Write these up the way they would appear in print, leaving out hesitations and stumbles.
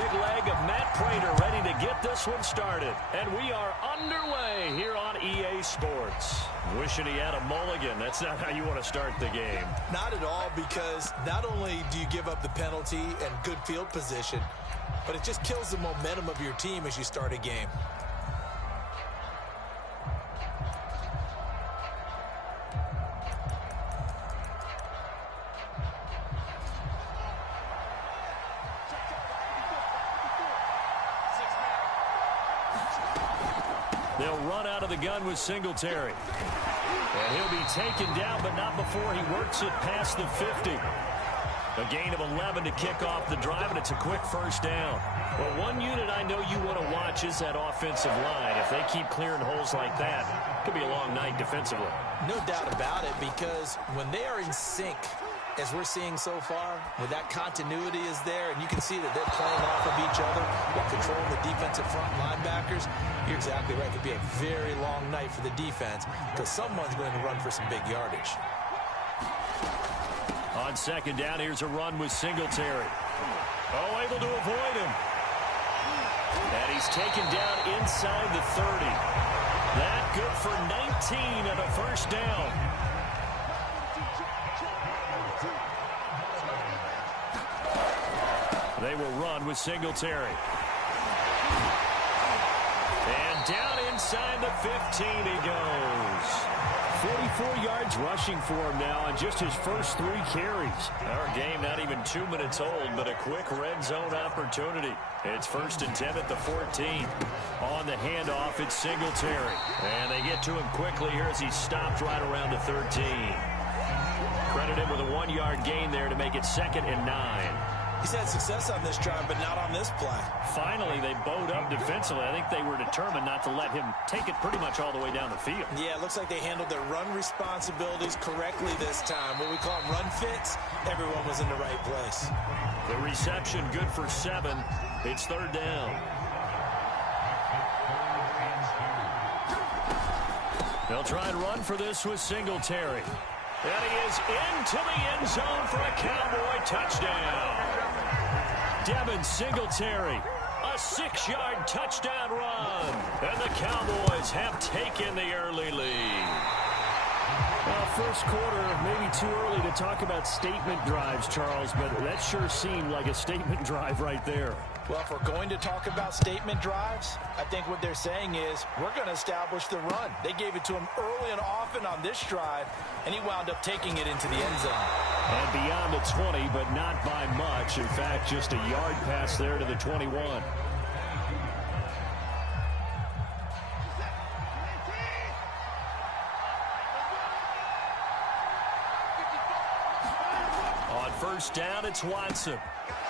big leg of Matt Prater ready to get this one started. And we are underway here on EA Sports. Wishing he had a mulligan. That's not how you want to start the game. Not at all, because not only do you give up the penalty and good field position, but it just kills the momentum of your team as you start a game. They'll run out of the gun with Singletary. And he'll be taken down, but not before he works it past the 50. A gain of 11 to kick off the drive, and it's a quick first down. Well, one unit I know you want to watch is that offensive line. If they keep clearing holes like that, it could be a long night defensively. No doubt about it, because when they are in sync, as we're seeing so far, when that continuity is there, and you can see that they're playing off of each other while controlling the defensive front linebackers, you're exactly right. It could be a very long night for the defense because someone's going to run for some big yardage. On second down, here's a run with Singletary. Oh, able to avoid him. And he's taken down inside the 30. That good for 19 and a first down. They will run with Singletary. And down inside the 15 he goes. 44 yards rushing for him now on just his first 3 carries. Our game not even 2 minutes old, but a quick red zone opportunity. It's 1st and 10 at the 14. On the handoff, it's Singletary. And they get to him quickly here as he stopped right around the 13. Credit him with a 1-yard gain there to make it 2nd and 9. He's had success on this drive, but not on this play. Finally, they bowed up defensively. I think they were determined not to let him take it pretty much all the way down the field. Yeah, it looks like they handled their run responsibilities correctly this time. What we call them run fits, everyone was in the right place. The reception good for 7. It's 3rd down. They'll try and run for this with Singletary. And he is into the end zone for a Cowboy touchdown. Devin Singletary, a 6-yard touchdown run. And the Cowboys have taken the early lead. Well, first quarter, maybe too early to talk about statement drives, Charles, but that sure seemed like a statement drive right there. Well, if we're going to talk about statement drives, I think what they're saying is we're going to establish the run. They gave it to him early and often on this drive, and he wound up taking it into the end zone. And beyond the 20, but not by much. In fact, just a yard pass there to the 21. On first down, it's Watson.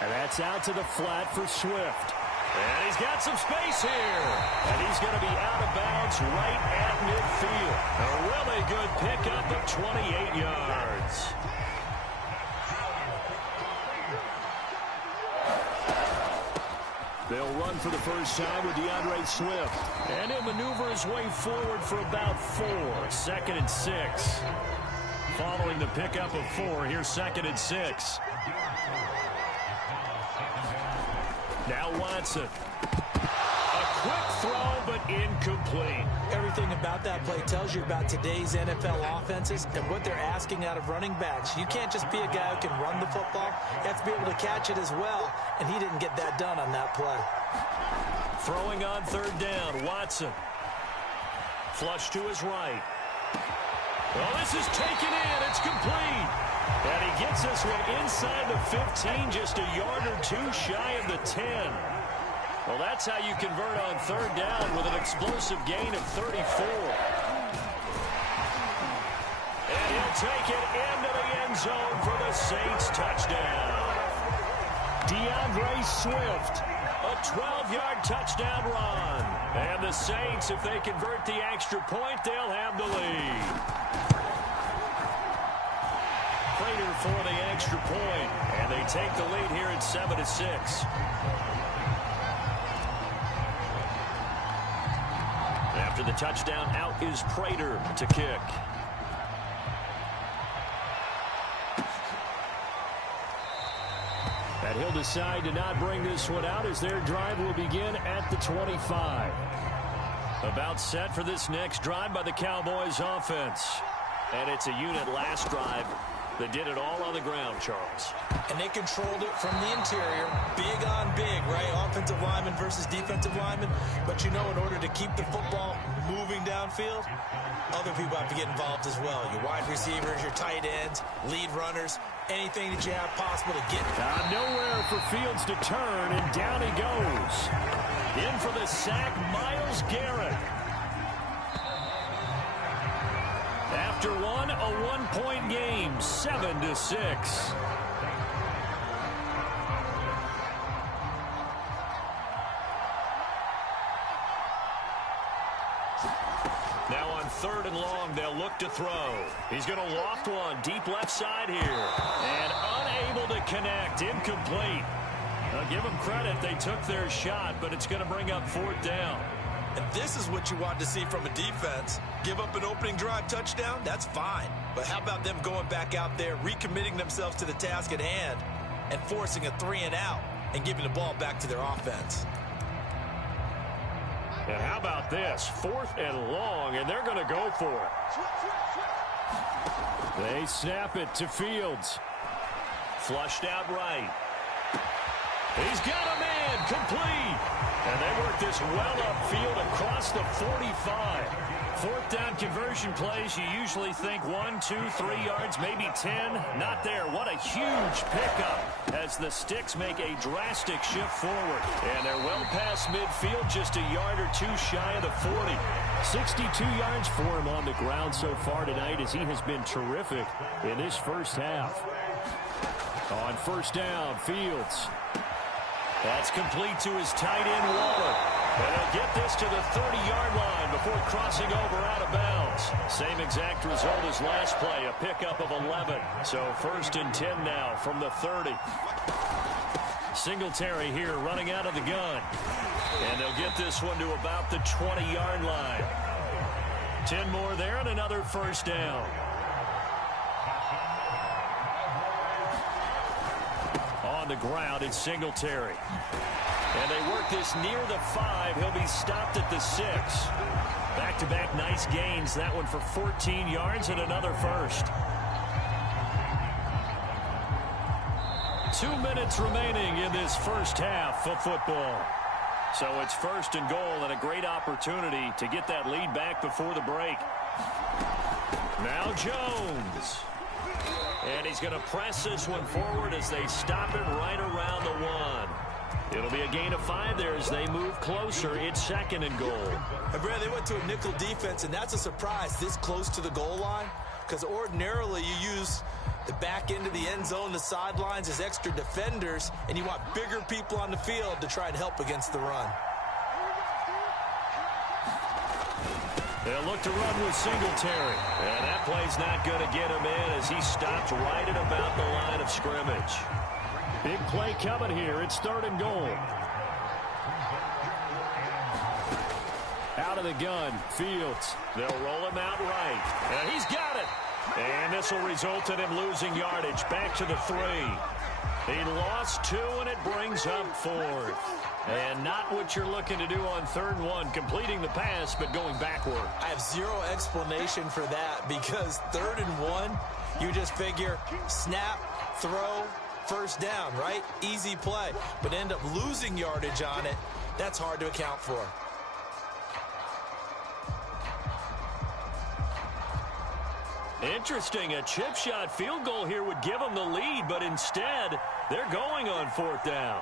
And that's out to the flat for Swift. And he's got some space here. And he's going to be out of bounds right at midfield. A really good pickup of 28 yards. They'll run for the first time with DeAndre Swift. And he'll maneuver his way forward for about 4. 2nd and 6. Following the pickup of 4, here's 2nd and 6. Now Watson. A quick throw, but incomplete. Everything about that play tells you about today's NFL offenses and what they're asking out of running backs. You can't just be a guy who can run the football. You have to be able to catch it as well, and he didn't get that done on that play. Throwing on 3rd down, Watson. Flush to his right. Well, this is taken in. It's complete. And he gets this one inside the 15, just a yard or 2 shy of the 10. Well, that's how you convert on 3rd down with an explosive gain of 34. And he'll take it into the end zone for the Saints touchdown. DeAndre Swift, a 12-yard touchdown run. And the Saints, if they convert the extra point, they'll have the lead. Prater for the extra point, and they take the lead here at 7-6. After the touchdown, out is Prater to kick. And he'll decide to not bring this one out as their drive will begin at the 25. About set for this next drive by the Cowboys offense. And it's a unit last drive that did it all on the ground, Charles. And they controlled it from the interior. Big on big, right? Offensive lineman versus defensive lineman. But you know, in order to keep the football moving downfield, other people have to get involved as well. Your wide receivers, your tight ends, lead runners, anything that you have possible to get. Nowhere for Fields to turn, and down he goes. In for the sack, Myles Garrett. After one, a one-point game, 7-6. Now on 3rd and long, they'll look to throw. He's going to loft one deep left side here. And unable to connect, incomplete. I'll give them credit, they took their shot, but it's going to bring up 4th down. And this is what you want to see from a defense. Give up an opening drive touchdown, that's fine. But how about them going back out there, recommitting themselves to the task at hand, and forcing a 3-and-out and giving the ball back to their offense. And how about this? 4th and long, and they're going to go for it. They snap it to Fields. Flushed out right. He's got a man, complete. And they work this well upfield across the 45. 4th down conversion plays, you usually think 1, 2, 3 yards, maybe 10. Not there. What a huge pickup as the Sticks make a drastic shift forward. And they're well past midfield, just a yard or two shy of the 40. 62 yards for him on the ground so far tonight as he has been terrific in this first half. On 1st down, Fields. That's complete to his tight end, Waller. And he'll get this to the 30-yard line before crossing over out of bounds. Same exact result as last play, a pickup of 11. So 1st and 10 now from the 30. Singletary here running out of the gun. And they'll get this one to about the 20-yard line. 10 more there and another 1st down. On the ground, it's Singletary. And they work this near the 5. He'll be stopped at the 6. Back-to-back nice gains. That one for 14 yards and another 1st. 2 minutes remaining in this first half of football. So it's 1st and goal and a great opportunity to get that lead back before the break. Now Jones. And he's going to press this one forward as they stop it right around the 1. It'll be a gain of 5 there as they move closer. It's 2nd and goal. And Brad, they went to a nickel defense, and that's a surprise this close to the goal line, because ordinarily you use the back end of the end zone, the sidelines as extra defenders, and you want bigger people on the field to try and help against the run. They'll look to run with Singletary. And that play's not going to get him in as he stopped right at about the line of scrimmage. Big play coming here. It's 3rd and goal. Out of the gun, Fields. They'll roll him out right. And he's got it. And this will result in him losing yardage. Back to the 3. He lost 2, and it brings up 4th. And not what you're looking to do on 3rd and 1, completing the pass, but going backward. I have zero explanation for that, because 3rd and 1, you just figure snap, throw, 1st down, right? Easy play. But end up losing yardage on it. That's hard to account for. Interesting. A chip shot field goal here would give them the lead, but instead, they're going on 4th down.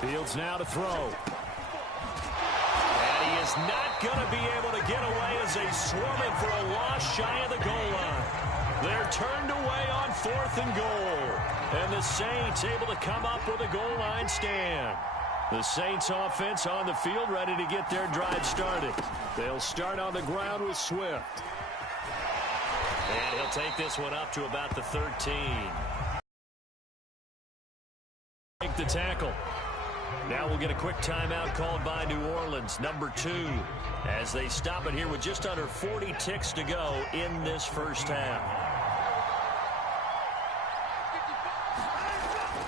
Fields now to throw. And he is not going to be able to get away as they swarm him for a loss shy of the goal line. They're turned away on 4th and goal. And the Saints able to come up with a goal line stand. The Saints offense on the field ready to get their drive started. They'll start on the ground with Swift. And he'll take this one up to about the 13. Make the tackle. Now we'll get a quick timeout called by New Orleans, number 2, as they stop it here with just under 40 ticks to go in this first half.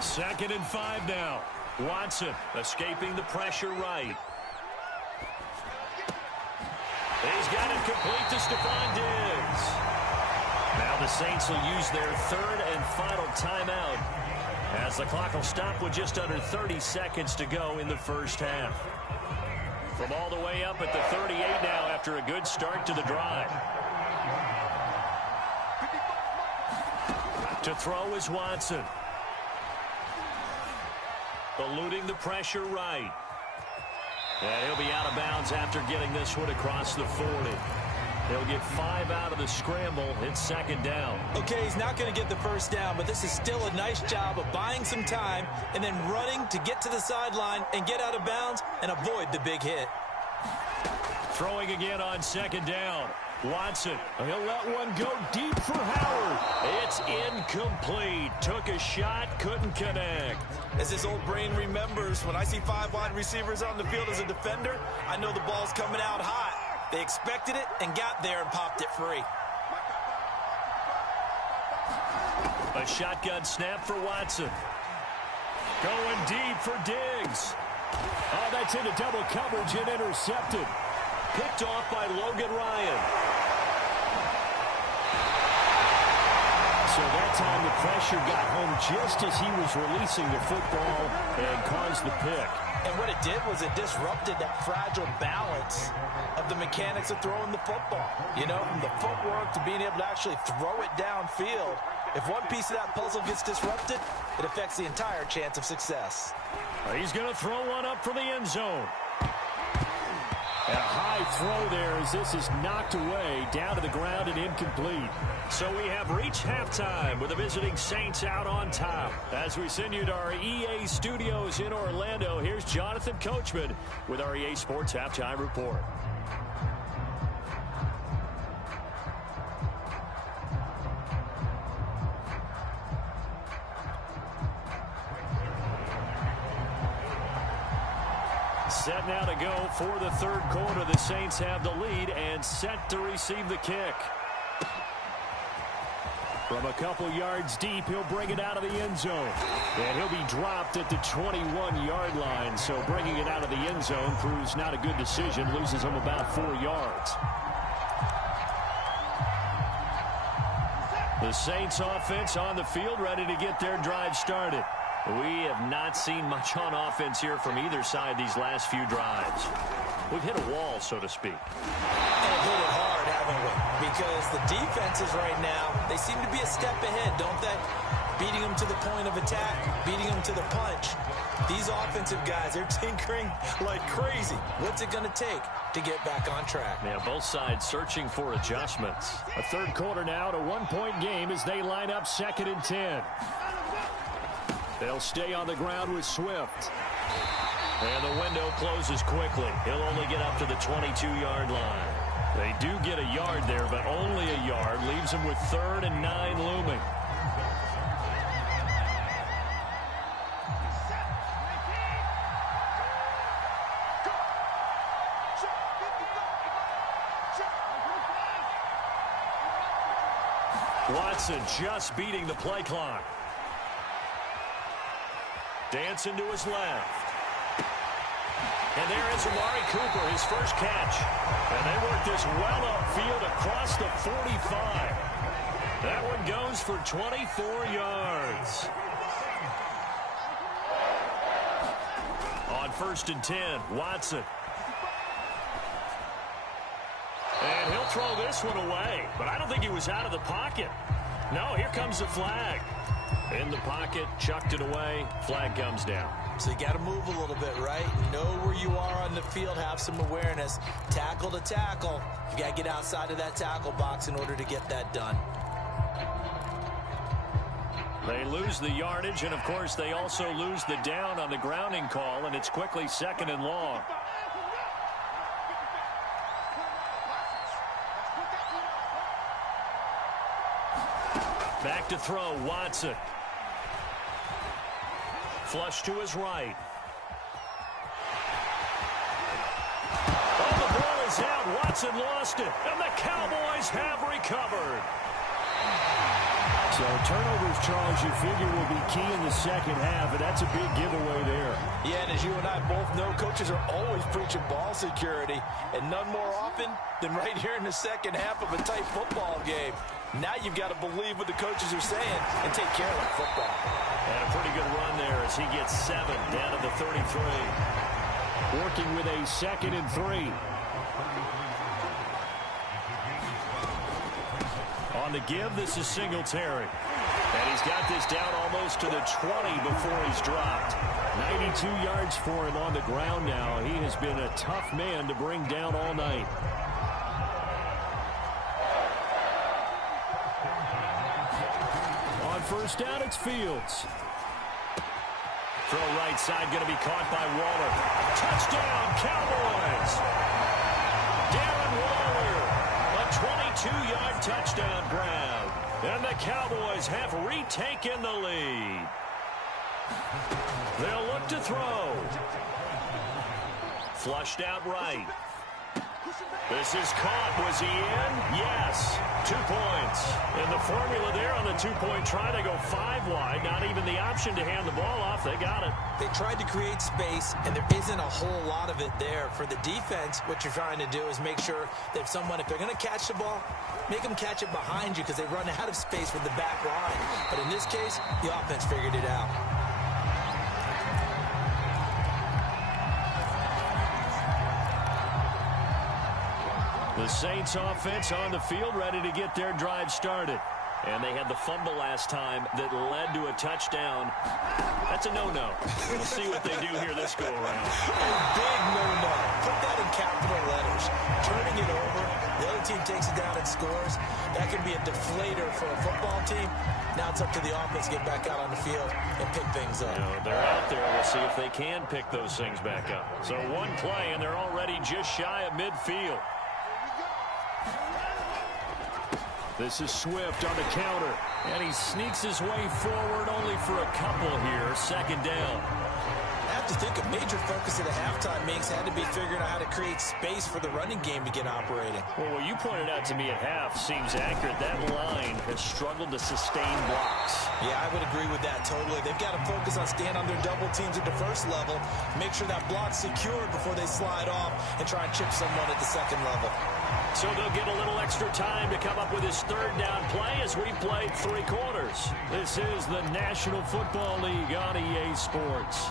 2nd and 5 now. Watson escaping the pressure right. He's got it complete to Stephon Diggs. Now the Saints will use their 3rd and final timeout as the clock will stop with just under 30 seconds to go in the first half. From all the way up at the 38 now after a good start to the drive. To throw is Watson. Eluding the pressure right. And he'll be out of bounds after getting this one across the 40. They'll get 5 out of the scramble. It's 2nd down. Okay, he's not going to get the first down, but this is still a nice job of buying some time and then running to get to the sideline and get out of bounds and avoid the big hit. Throwing again on 2nd down. Watson, he'll let one go deep for Howard. It's incomplete. Took a shot, couldn't connect. As his old brain remembers, when I see 5 wide receivers on the field as a defender, I know the ball's coming out hot. They expected it and got there and popped it free. A shotgun snap for Watson. Going deep for Diggs. Oh, that's into double coverage and intercepted. Picked off by Logan Ryan. So that time the pressure got home just as he was releasing the football and caused the pick. And what it did was it disrupted that fragile balance of the mechanics of throwing the football. You know, from the footwork to being able to actually throw it downfield. If one piece of that puzzle gets disrupted, it affects the entire chance of success. He's going to throw one up for the end zone. And a high throw there as this is knocked away, down to the ground and incomplete. So we have reached halftime with the visiting Saints out on top. As we send you to our EA studios in Orlando, here's Jonathan Coachman with our EA Sports Halftime Report. Set now to go for the 3rd quarter. The Saints have the lead and set to receive the kick. From a couple yards deep, he'll bring it out of the end zone. And he'll be dropped at the 21-yard line. So bringing it out of the end zone proves not a good decision. Loses him about 4 yards. The Saints offense on the field, ready to get their drive started. We have not seen much on offense here from either side these last few drives. We've hit a wall, so to speak. And hit it hard, haven't we? Because the defenses right now, they seem to be a step ahead, don't they? Beating them to the point of attack, beating them to the punch. These offensive guys, they're tinkering like crazy. What's it going to take to get back on track? Yeah, both sides searching for adjustments. A 3rd quarter now, to 1-point game as they line up 2nd and 10. They'll stay on the ground with Swift. And the window closes quickly. He'll only get up to the 22-yard line. They do get a yard there, but only a yard. Leaves them with 3rd and 9 looming. Watson just beating the play clock. Dancing to his left. And there is Amari Cooper, his first catch. And they work this well upfield across the 45. That one goes for 24 yards. On 1st and 10, Watson. And he'll throw this one away. But I don't think he was out of the pocket. No, here comes the flag. In the pocket, chucked it away, flag comes down. So you got to move a little bit, right? Know where you are on the field, have some awareness. Tackle to tackle. You got to get outside of that tackle box in order to get that done. They lose the yardage, and of course they also lose the down on the grounding call, and it's quickly 2nd and long. Back to throw, Watson. Flush to his right. chance and lost it. And the Cowboys have recovered. So turnovers, Charles, you figure will be key in the second half, and that's a big giveaway there. Yeah, and as you and I both know, coaches are always preaching ball security, and none more often than right here in the second half of a tight football game. Now you've got to believe what the coaches are saying and take care of that football. And a pretty good run there as he gets 7 down to the 33. Working with a 2nd and 3. On the give, this is Singletary. And he's got this down almost to the 20 before he's dropped. 92 yards for him on the ground now. He has been a tough man to bring down all night. On first down, it's Fields. Throw right side, going to be caught by Waller. Touchdown, Cowboys! Darren Waller, a 22-yard touchdown grab. And the Cowboys have retaken the lead. They'll look to throw. Flushed out right. This is caught. Was he in? Yes. 2 points. And the formula there on the two-point try, they go 5 wide. Not even the option to hand the ball off. They got it. They tried to create space, and there isn't a whole lot of it there. For the defense, what you're trying to do is make sure that if they're going to catch the ball, make them catch it behind you because they run out of space with the back line. But in this case, the offense figured it out. The Saints offense on the field, ready to get their drive started. And they had the fumble last time that led to a touchdown. That's a no-no. We'll see what they do here this go-around. A big no-no. Put that in capital letters. Turning it over, the other team takes it down and scores. That can be a deflator for a football team. Now it's up to the offense to get back out on the field and pick things up. They're out there. We'll see if they can pick those things back up. So one play, and they're already just shy of midfield. This is Swift on the counter, and he sneaks his way forward only for a couple here. 2nd down. I have to think a major focus of the halftime meetings had to be figuring out how to create space for the running game to get operating. Well, what you pointed out to me at half seems accurate. That line has struggled to sustain blocks. Yeah, I would agree with that totally. They've got to focus on staying on their double teams at the first level, make sure that block's secured before they slide off and try and chip someone at the second level. So they'll get a little extra time to come up with his 3rd down play as we played 3 quarters. This is the National Football League on EA Sports.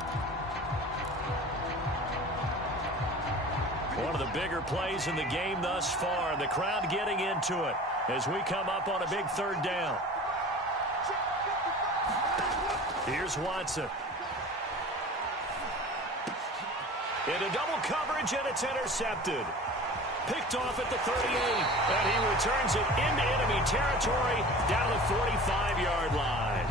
One of the bigger plays in the game thus far, and the crowd getting into it as we come up on a big 3rd down. Here's Watson. Into double coverage, and it's intercepted. Picked off at the 38, and he returns it into enemy territory down the 45-yard line.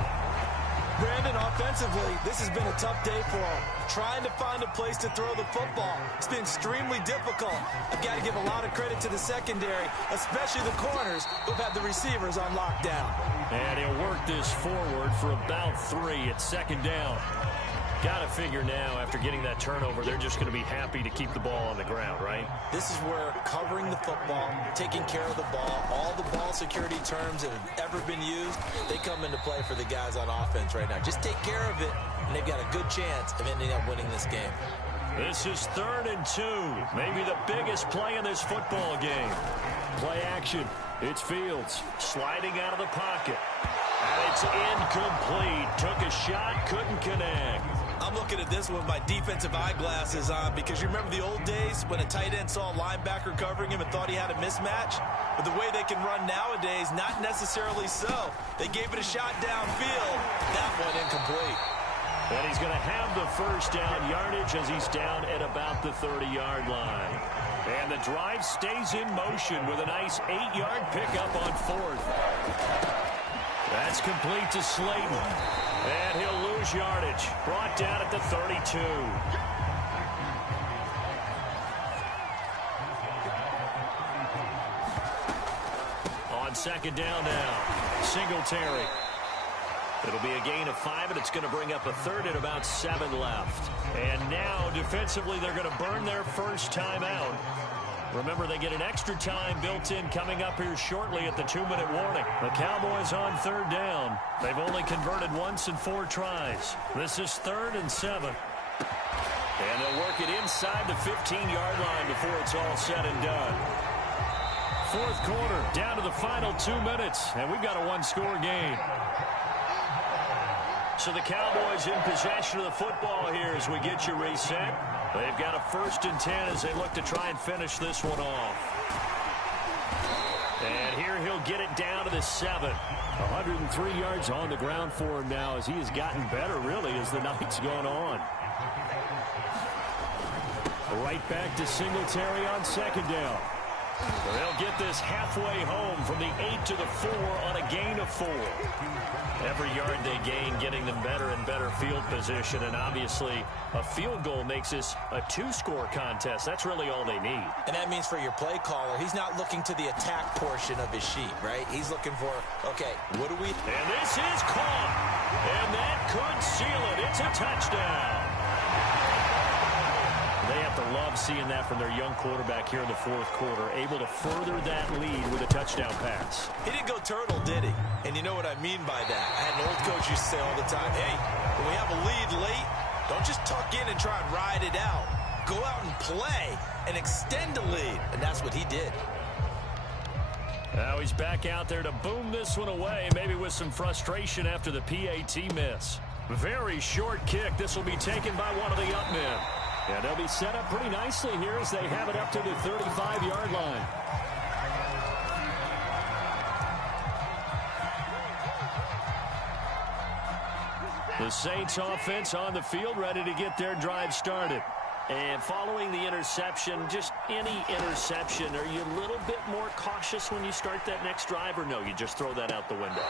Brandon, offensively, this has been a tough day for him. Trying to find a place to throw the football. It's been extremely difficult. I've got to give a lot of credit to the secondary, especially the corners who've had the receivers on lockdown. And he'll work this forward for about 3 at 2nd down. Got to figure now, after getting that turnover, they're just going to be happy to keep the ball on the ground, right? This is where covering the football, taking care of the ball, all the ball security terms that have ever been used, they come into play for the guys on offense right now. Just take care of it, and they've got a good chance of ending up winning this game. This is 3rd and 2, maybe the biggest play in this football game. Play action. It's Fields sliding out of the pocket. And it's incomplete. Took a shot, couldn't connect. I'm looking at this with my defensive eyeglasses on because you remember the old days when a tight end saw a linebacker covering him and thought he had a mismatch? But the way they can run nowadays, not necessarily so. They gave it a shot downfield. That one incomplete. And he's going to have the 1st down yardage as he's down at about the 30-yard line. And the drive stays in motion with a nice 8-yard pickup on 4th. That's complete to Slayton. And he'll lose yardage. Brought down at the 32. On 2nd down now, Singletary. It'll be a gain of 5, and it's going to bring up a 3rd at about 7 left. And now, defensively, they're going to burn their first timeout. Remember, they get an extra time built in coming up here shortly at the 2-minute warning. The Cowboys on third down. They've only converted once in 4 tries. This is 3rd and 7. And they'll work it inside the 15-yard line before it's all said and done. 4th quarter, down to the final 2 minutes, and we've got a 1-score game. So the Cowboys in possession of the football here as we get you reset. They've got a 1st and 10 as they look to try and finish this one off. And here he'll get it down to the 7. 103 yards on the ground for him now as he has gotten better, really, as the night's gone on. Right back to Singletary on 2nd down. They'll get this halfway home from the 8 to the 4 on a gain of 4. Every yard they gain getting them better and better field position, and obviously a field goal makes this a 2-score contest. That's really all they need. And that means for your play caller, he's not looking to the attack portion of his sheet, right? He's looking for, okay, what do we... And this is caught, and that could seal it. It's a touchdown. They have to love seeing that from their young quarterback here in the 4th quarter, able to further that lead with a touchdown pass. He didn't go turtle, did he? And you know what I mean by that. I had an old coach used to say all the time, hey, when we have a lead late, don't just tuck in and try and ride it out. Go out and play and extend the lead. And that's what he did. Now he's back out there to boom this one away, maybe with some frustration after the PAT miss. Very short kick. This will be taken by one of the up men. Yeah, they'll be set up pretty nicely here as they have it up to the 35-yard line. The Saints offense on the field, ready to get their drive started. And following the interception, just any interception, are you a little bit more cautious when you start that next drive, or no, you just throw that out the window?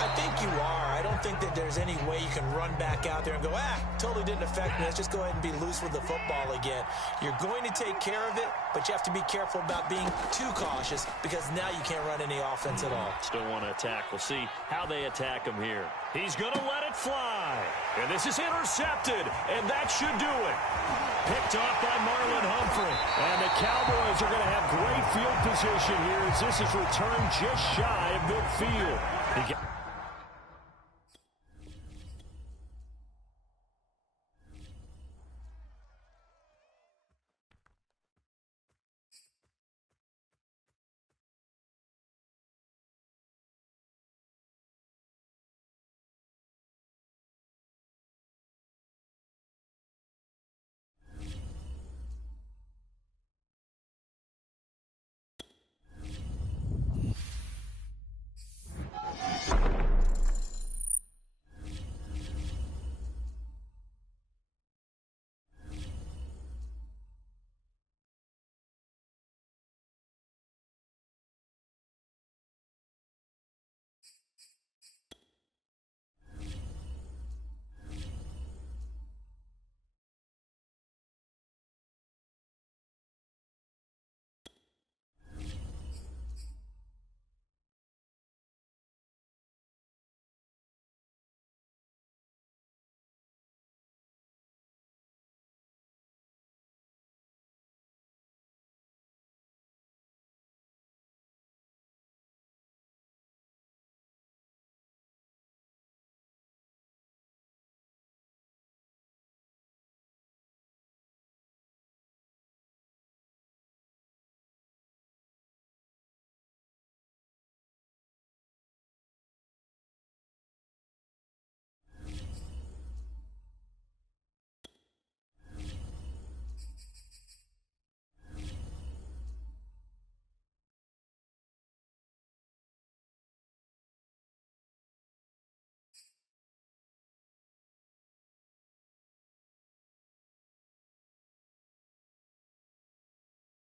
I think you are. I don't think that there's any way you can run back out there and go, totally didn't affect me. Let's just go ahead and be loose with the football again. You're going to take care of it, but you have to be careful about being too cautious because now you can't run any offense at all. Still want to attack. We'll see how they attack him here. He's going to let it fly. And this is intercepted, and that should do it. Picked off by Marlon Humphrey. And the Cowboys are going to have great field position here as this is returned just shy of midfield.